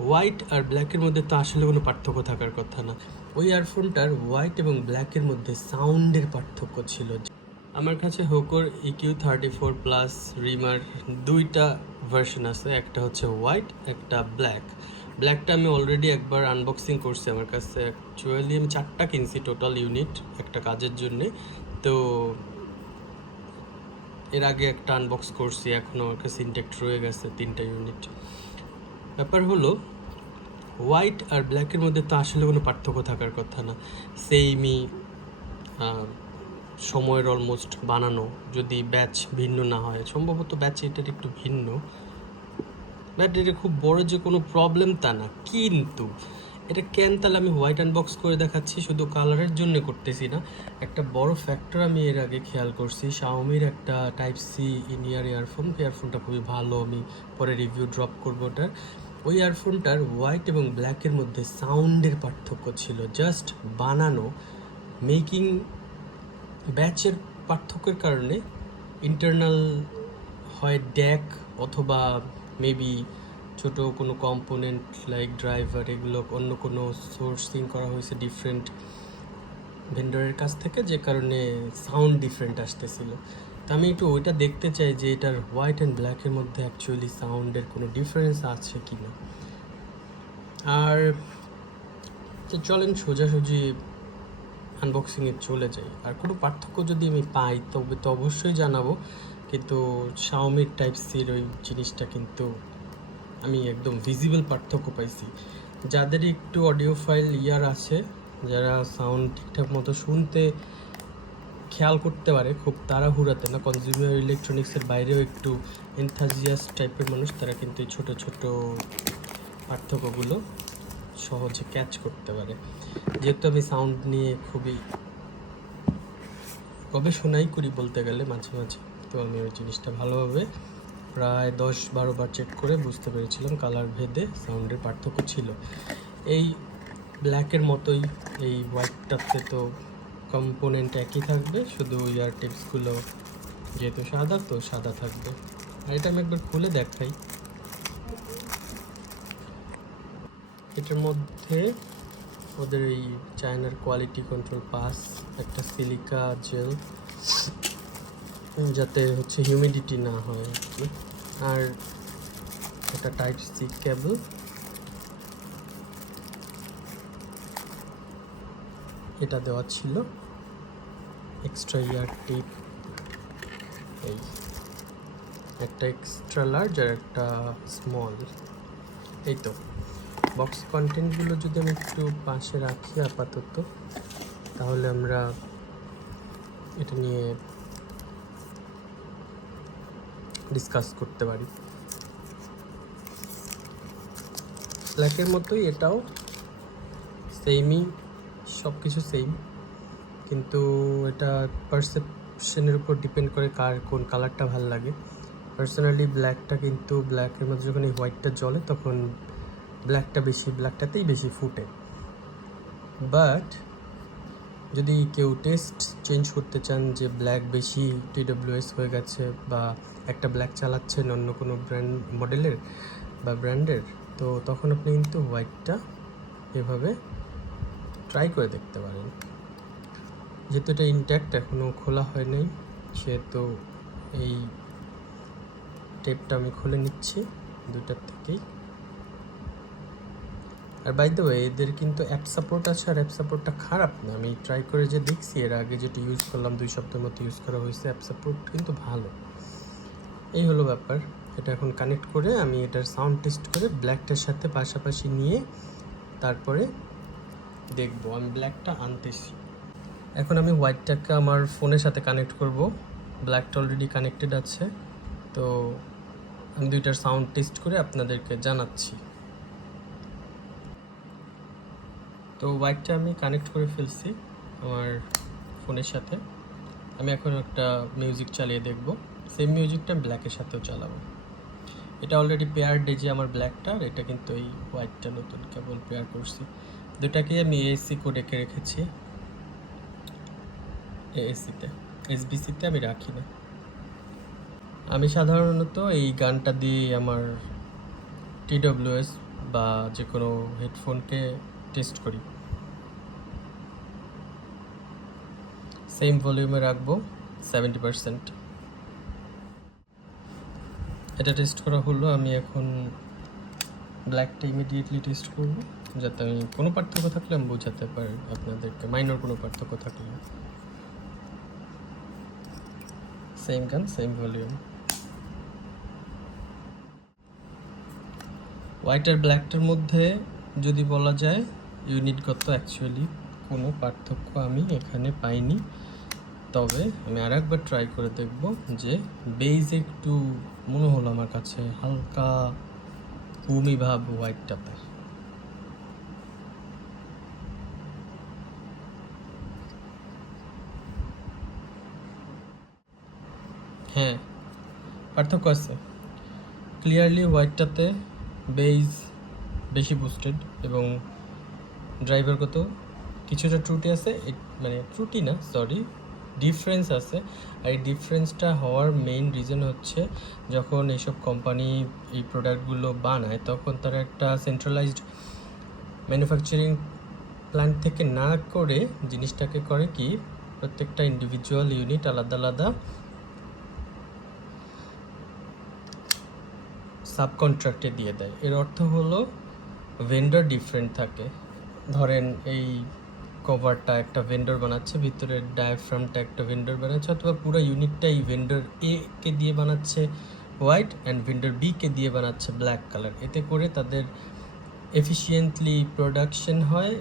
White আর ব্ল্যাকের মধ্যে তো আসলে কোনো পার্থক্য থাকার কথা না। ওই ইয়ারফোনটার হোয়াইট এবং ব্ল্যাকের মধ্যে সাউন্ডের পার্থক্য ছিল। আমার কাছে হোকোর EQ34+ রিমার দুইটা ভার্সন আছে, একটা হচ্ছে হোয়াইট, একটা ব্ল্যাক। ব্ল্যাকটা আমি অলরেডি একবার আনবক্সিং করছি। আমার কাছে অ্যাকচুয়ালি আমি 4টা কিনছি টোটাল ইউনিট একটা কাজের জন্যে। তো এর আগে একটা আনবক্স করছি, এখনও আমার কাছে ইনটেক্ট রয়ে গেছে 3টা ইউনিট। ব্যাপার হলো হোয়াইট আর ব্ল্যাকের মধ্যে তো আসলে কোনো পার্থক্য থাকার কথা না, সেইমই সময়ের অলমোস্ট বানানো, যদি ব্যাচ ভিন্ন না হয়। সম্ভবত ব্যাচ এটার একটু ভিন্ন, বাট এটা খুব বড় যে কোনো প্রবলেম তা না। কিন্তু এটা কেন তাহলে আমি হোয়াইট আনবক্স করে দেখাচ্ছি, শুধু কালারের জন্য করতেছি না। একটা বড় ফ্যাক্টর আমি এর আগে খেয়াল করছি, শাওমির একটা টাইপ সি ইন ইয়ার ইয়ারফোনটা খুবই ভালো, আমি পরে রিভিউ ড্রপ করবো ওটার। ওই ইয়ারফোনটার হোয়াইট এবং ব্ল্যাকের মধ্যে সাউন্ডের পার্থক্য ছিল, জাস্ট বানানো মেকিং ব্যাচের পার্থক্যের কারণে। ইন্টারনাল হয় ড্যাক অথবা মেবি ছোট কোনো কম্পোনেন্ট লাইক ড্রাইভার, এগুলো অন্য কোনো সোর্সিং করা হয়েছে ডিফারেন্ট ভেন্ডরের কাছ থেকে, যে কারণে সাউন্ড ডিফারেন্ট আসতেছিল। তো আমি একটু ওইটা দেখতে চাই যে এটার হোয়াইট অ্যান্ড ব্ল্যাকের মধ্যে অ্যাকচুয়ালি সাউন্ডের কোনো ডিফারেন্স আছে কি না। আর চলেন সোজাসুজি আনবক্সিংয়ে চলে যাই। আর কোনো পার্থক্য যদি আমি পাই তবে তো অবশ্যই জানাবো, কিন্তু শাওমির টাইপ সির ওই জিনিসটা কিন্তু আমি একদম ভিজিবল পার্থক্য পাইছি। যাদের একটু অডিও ফাইল ইয়ার আছে, যারা সাউন্ড ঠিকঠাক মতো শুনতে খেয়াল করতে পারে, খুব তাড়াহুড়াতে না, কনজিউমার ইলেকট্রনিক্সের বাইরেও একটু এনথাজিয়াস্ট টাইপের মানুষ, তারা কিন্তু এই ছোটো ছোটো পার্থক্যগুলো সহজে ক্যাচ করতে পারে। যেহেতু আমি সাউন্ড নিয়ে খুবই গবেষণাই করি বলতে গেলে মাঝে মাঝে, তো আমি ওই জিনিসটা ভালোভাবে প্রায় 10-12 বার চেক করে বুঝতে পেরেছিলাম কালার ভেদে সাউন্ডের পার্থক্য ছিল। এই ব্ল্যাকের মতোই এই হোয়াইটটাতে তো কম্পোনেন্ট একই থাকবে, শুধু ইয়ার টিপসগুলো যেহেতু সাদা তো সাদা থাকবে। আর এটা আমি একবার খুলে দেখাই। এটার মধ্যে ওদের এই চায়নার কোয়ালিটি কন্ট্রোল পাস, একটা সিলিকা জেল যাতে হচ্ছে হিউমিডিটি না হয় আর কি, আর একটা টাইপ সি কেবল, এটা দেওয়া ছিল। এক্সট্রা ইয়ার টিপ, এই একটা এক্সট্রা লার্জ আর একটা স্মল। এই তো বক্স কন্টেন্টগুলো যদি আমি একটু পাশে রাখি আপাতত, তাহলে আমরা এটা নিয়ে ডিসকাস করতে পারি। ব্ল্যাকের মতোই এটাও সেমই, সব কিছু সেম, কিন্তু এটা পারসেপশনের উপর ডিপেন্ড করে কার কোন কালারটা ভালো লাগে। পার্সোনালি ব্ল্যাকটা, কিন্তু ব্ল্যাকের মধ্যে যখন এই হোয়াইটটা জ্বলে তখন ব্ল্যাকটাতেই বেশি ফুটে। বাট যদি কেউ টেস্ট চেঞ্জ করতে চান যে ব্ল্যাক বেশি TWS হয়ে গেছে, বা একটা ব্ল্যাক চালাচ্ছেন অন্য কোনো ব্র্যান্ড মডেলের বা ব্র্যান্ডের, তো তখন আপনি কিন্তু হোয়াইটটা এভাবে ট্রাই করে দেখতে পারেন। যেহেতু এটা ইনট্যাক্ট, এখনও খোলা হয় নাই, সেহেতু এই টেপটা আমি খুলে নিচ্ছি দুটার থেকেই। আর বাই দ্য ওয়ে, এদের কিন্তু অ্যাপ সাপোর্ট আছে, আর অ্যাপ সাপোর্টটা খারাপ না। আমি ট্রাই করে যে দেখছি, এর আগে যেটা ইউজ করলাম 2 সপ্তাহের মতো ইউজ করা হয়েছে, অ্যাপ সাপোর্ট কিন্তু ভালো। এই হলো ব্যাপার। এটা এখন কানেক্ট করে আমি এটার সাউন্ড টেস্ট করে ব্ল্যাকটার সাথে পাশাপাশি নিয়ে তারপরে দেখবো। আমি ব্ল্যাকটা আনতেছি। এখন আমি হোয়াইটটাকে আমার ফোনের সাথে কানেক্ট করব। ব্ল্যাকটা অলরেডি কানেক্টেড আছে, তো আমি দুইটার সাউন্ড টেস্ট করে আপনাদেরকে জানাচ্ছি। তো হোয়াইটটা আমি কানেক্ট করে ফেলছি আমার ফোনের সাথে। আমি এখন একটা মিউজিক চালিয়ে দেখব, সেম মিউজিকটা আমি ব্ল্যাকের সাথেও চালাবো। এটা অলরেডি পেয়ারড, এই যে আমার ব্ল্যাকটা, আর এটা কিন্তু এই হোয়াইটটা নতুন কেবল পেয়ার করছি। দুটাকে আমি এএসসি কোডেকে রেখেছি, এএসসিতে, এসবিসিতে আমি রাখি না। আমি সাধারণত এই গানটা দিয়ে আমার TWS বা যে কোনো হেডফোনকে টেস্ট করি। সেম ভলিউমে রাখবো 70%। এটা টেস্ট করা হলো। আমি এখন ব্ল্যাকটা ইমিডিয়েটলি টেস্ট করব, যাতে আমি কোনো পার্থক্য থাকলে আমি বোঝাতে পারি আপনাদেরকে, মাইনর কোনো পার্থক্য থাকলে। সেম গান, সেম ভলিউম। হোয়াইট আর ব্ল্যাকটার মধ্যে যদি বলা যায় ইউনিটগত অ্যাকচুয়ালি কোনো পার্থক্য আমি এখানে পাইনি। তবে আমি আর একবার ট্রাই করে দেখব যে বেজ একটু মনে হলো আমার কাছে হালকা ভূমি ভাব হোয়াইটটাতে। হ্যাঁ, পার্থক্য আছে। ক্লিয়ারলি হোয়াইটটাতে বেজ বেশি বুস্টেড এবং ড্রাইভারগত কিছুটা ত্রুটি আছে, মানে ত্রুটি না, সরি, ডিফারেন্স আছে। আর এই ডিফারেন্সটা হওয়ার মেইন রিজন হচ্ছে যখন এইসব কোম্পানি এই প্রোডাক্টগুলো বানায় তখন তারা একটা সেন্ট্রালাইজড ম্যানুফ্যাকচারিং প্ল্যান্ট থেকে না করে জিনিসটাকে করে কি, প্রত্যেকটা ইন্ডিভিজুয়াল ইউনিট আলাদা আলাদা সাবকন্ট্রাক্টে দিয়ে দেয়। এর অর্থ হলো ভেন্ডর ডিফারেন্ট থাকে। ধরেন এই কভারটা একটা ভেন্ডর বানাচ্ছে, ভিতরের ডায়াফ্রামটা একটা ভেন্ডর বানাচ্ছে, অথবা পুরো ইউনিটটাই ভেন্ডর এ কে দিয়ে বানাচ্ছে হোয়াইট অ্যান্ড ভেন্ডর বি কে দিয়ে বানাচ্ছে ব্ল্যাক কালার। এতে করে তাদের এফিসিয়েন্টলি প্রোডাকশন হয়।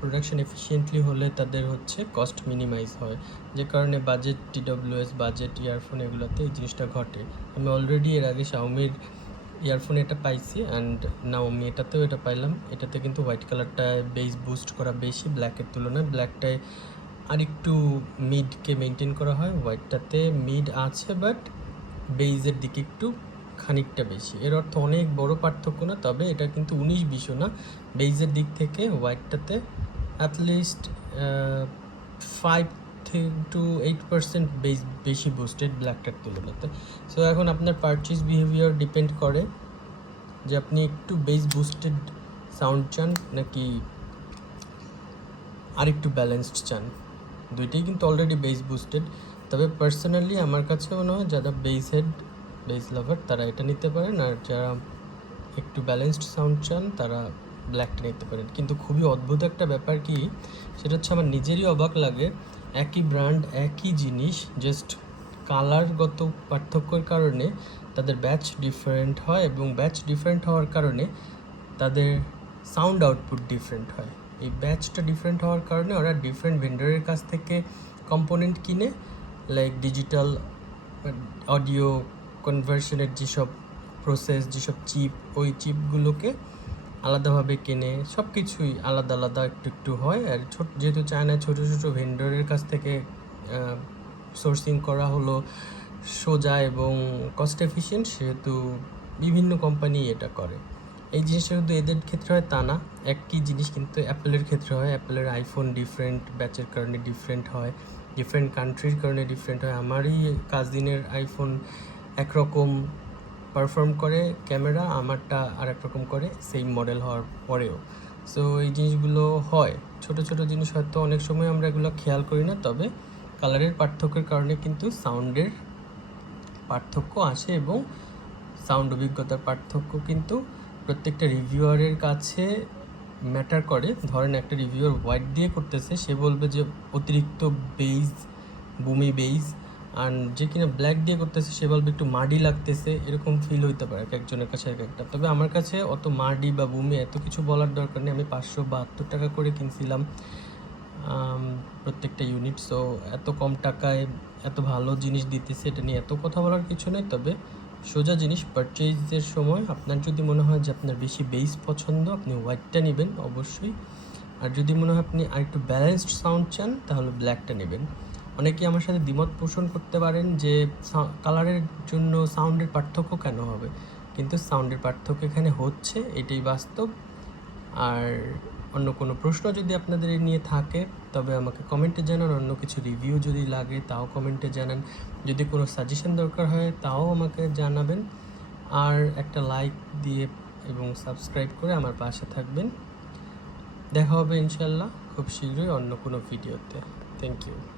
প্রোডাকশন এফিসিয়েন্টলি হলে তাদের হচ্ছে কস্ট মিনিমাইজ হয়, যে কারণে বাজেট টিডব্লিউএস, বাজেট ইয়ারফোন এগুলোতে এই জিনিসটা ঘটে। আমি অলরেডি এর আগে শাওমির ইয়ারফোনে এটা পাইছি অ্যান্ড নাও আমি এটাতেও এটা পাইলাম। এটাতে কিন্তু হোয়াইট কালারটায় বেস বুস্ট করা বেশি ব্ল্যাকের তুলনায়। ব্ল্যাকটায় আরেকটু মিডকে মেনটেন করা হয়, হোয়াইটটাতে মিড আছে বাট বেইজের দিকে একটু খানিকটা বেশি। এর অর্থ অনেক বড় পার্থক্য না, তবে এটা কিন্তু 19-20ও না। বেইজের দিক থেকে হোয়াইটটাতে অ্যাটলিস্ট 5 to 8% বেস বেশি বুস্টেড ব্ল্যাকটার তুলনাতে। সো এখন আপনার পারচেজ বিহেভিয়ার ডিপেন্ড করে যে আপনি একটু বেস বুস্টেড সাউন্ড চান নাকি আরেকটু ব্যালেন্সড চান। দুইটাই কিন্তু অলরেডি বেস বুস্টেড, তবে পার্সোনালি আমার কাছে মনে হয় যারা বেস হেড, বেস লাভার তারা এটা নিতে পারেন, আর যারা একটু ব্যালেন্সড সাউন্ড চান তারা ব্ল্যাকটা নিতে পারেন। কিন্তু খুবই অদ্ভুত একটা ব্যাপার কি, সেটা হচ্ছে আমার নিজেরই অবাক লাগে, একই ব্র্যান্ড একই জিনিস জাস্ট কালারগত পার্থক্যের কারণে তাদের ব্যাচ ডিফারেন্ট হয়, এবং ব্যাচ ডিফারেন্ট হওয়ার কারণে তাদের সাউন্ড আউটপুট ডিফারেন্ট হয়। এই ব্যাচটা ডিফারেন্ট হওয়ার কারণে ওরা ডিফারেন্ট ভেন্ডরের কাছ থেকে কম্পোনেন্ট কিনে, লাইক ডিজিটাল অডিও কনভার্সনের যেসব প্রসেস, যেসব চিপ, ওই চিপগুলোকে আলাদাভাবে কেনে। সব কিছুই আলাদা আলাদা একটু একটু হয়। আর যেহেতু চায়নায় ছোটো ছোটো ভেন্ডরের কাছ থেকে সোর্সিং করা হলো সোজা এবং কস্ট এফিশিয়েন্ট, সেহেতু বিভিন্ন কোম্পানি এটা করে। এই জিনিসটা শুধু এদের ক্ষেত্রে হয় তা না, একই জিনিস কিন্তু অ্যাপেলের ক্ষেত্রে হয়। অ্যাপেলের আইফোন ডিফারেন্ট ব্যাচের কারণে ডিফারেন্ট হয়, ডিফারেন্ট কান্ট্রির কারণে ডিফারেন্ট হয়। আমারই কাজিনের আইফোন একরকম পারফর্ম করে ক্যামেরা, আমারটা আর এক রকম করে সেম মডেল হওয়ার পরেও। সো এই জিনিসগুলো হয়, ছোটো ছোটো জিনিস হয়তো অনেক সময় আমরা এগুলো খেয়াল করি না, তবে কালারের পার্থক্যের কারণে কিন্তু সাউন্ডের পার্থক্য আসে, এবং সাউন্ড অভিজ্ঞতার পার্থক্য কিন্তু প্রত্যেকটা রিভিউয়ারের কাছে ম্যাটার করে। ধরেন একটা রিভিউয়ার হোয়াইট দিয়ে করতেছে, সে বলবে যে অতিরিক্ত বেইজ, বুমি বেইজ, আর যে কিনা ব্ল্যাক দিয়ে করতেছে সে বলবে একটু মাডি লাগতেছে। এরকম ফিল হইতে পারে এক একজনের কাছে এক একটা। তবে আমার কাছে অত মাডি বা বুমি এত কিছু বলার দরকার নেই। আমি 572 টাকা করে কিনছিলাম প্রত্যেকটা ইউনিট। সো এত কম টাকায় এত ভালো জিনিস দিতেছে, এটা নিয়ে এত কথা বলার কিছু নেই। তবে সোজা জিনিস, পারচেজের সময় আপনার যদি মনে হয় যে আপনার বেশি বেস পছন্দ, আপনি হোয়াইটটা নেবেন অবশ্যই। আর যদি মনে হয় আপনি আরেকটু ব্যালেন্সড সাউন্ড চান, তাহলে ব্ল্যাকটা নেবেন। অনেকেই আমার সাথে দ্বিমত পোষণ করতে পারেন যে কালারের জন্য সাউন্ডের পার্থক্য কেন হবে, কিন্তু সাউন্ডের পার্থক্য এখানে হচ্ছে, এটাই বাস্তব। আর অন্য কোনো প্রশ্ন যদি আপনাদের এই নিয়ে থাকে তবে আমাকে কমেন্টে জানান, অন্য কিছু রিভিউ যদি লাগে তাও কমেন্টে জানান, যদি কোনো সাজেশন দরকার হয় তাও আমাকে জানাবেন। আর একটা লাইক দিয়ে এবং সাবস্ক্রাইব করে আমার পাশে থাকবেন। দেখা হবে ইনশাল্লাহ খুব শীঘ্রই অন্য কোনো ভিডিওতে। Thank you.